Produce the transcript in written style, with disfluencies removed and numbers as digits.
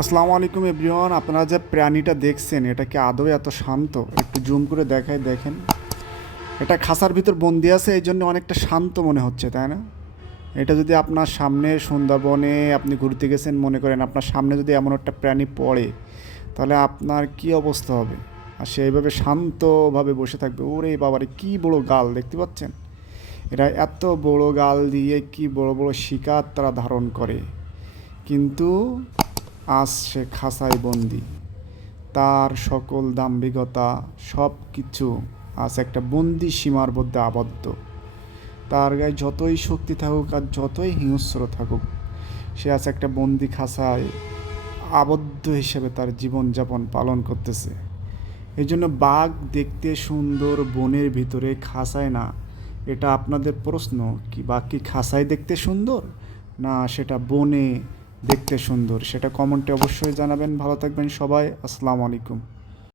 আসসালামু আলাইকুম এভরিওয়ান। আপনারা যে প্রাণীটা দেখছেন এটা কি আদৌ এত শান্ত? একটু জুম করে দেখাই, দেখেন। এটা খাঁচার ভিতর বন্দি আছে, এই জন্য অনেকটা শান্ত মনে হচ্ছে, তাই না? এটা যদি আপনার সামনে সুন্দরবনে আপনি ঘুরতে গেছেন, মনে করেন আপনার সামনে যদি এমন একটা প্রাণী পড়ে, তাহলে আপনার কি অবস্থা হবে? আর সে এইভাবে শান্তভাবে বসে থাকবে। ওরে বাবারে, কি বড় গাল দেখতে পাচ্ছেন? এরা এত বড় গাল দিয়ে কি বড় বড় শিকার তারা ধারণ করে, কিন্তু আজ সে খাঁচায় বন্দি। তার সকল দাম্ভিকতা সব কিছু আজ একটা বন্দি সীমার মধ্যে আবদ্ধ। তার গায়ে যতই শক্তি থাকুক আর যতই হিংস্র থাকুক, সে আজ একটা বন্দি খাঁচায় আবদ্ধ হিসেবে তার জীবনযাপন পালন করতেছে। এই জন্য বাঘ দেখতে সুন্দর বনের ভিতরে, খাঁচায় না। এটা আপনাদের প্রশ্ন, কি বাঘ কি খাঁচায় দেখতে সুন্দর, না সেটা বনে দেখতে সুন্দর? সেটা কমেন্টে অবশ্যই জানাবেন। ভালো থাকবেন সবাই। আসসালামু আলাইকুম।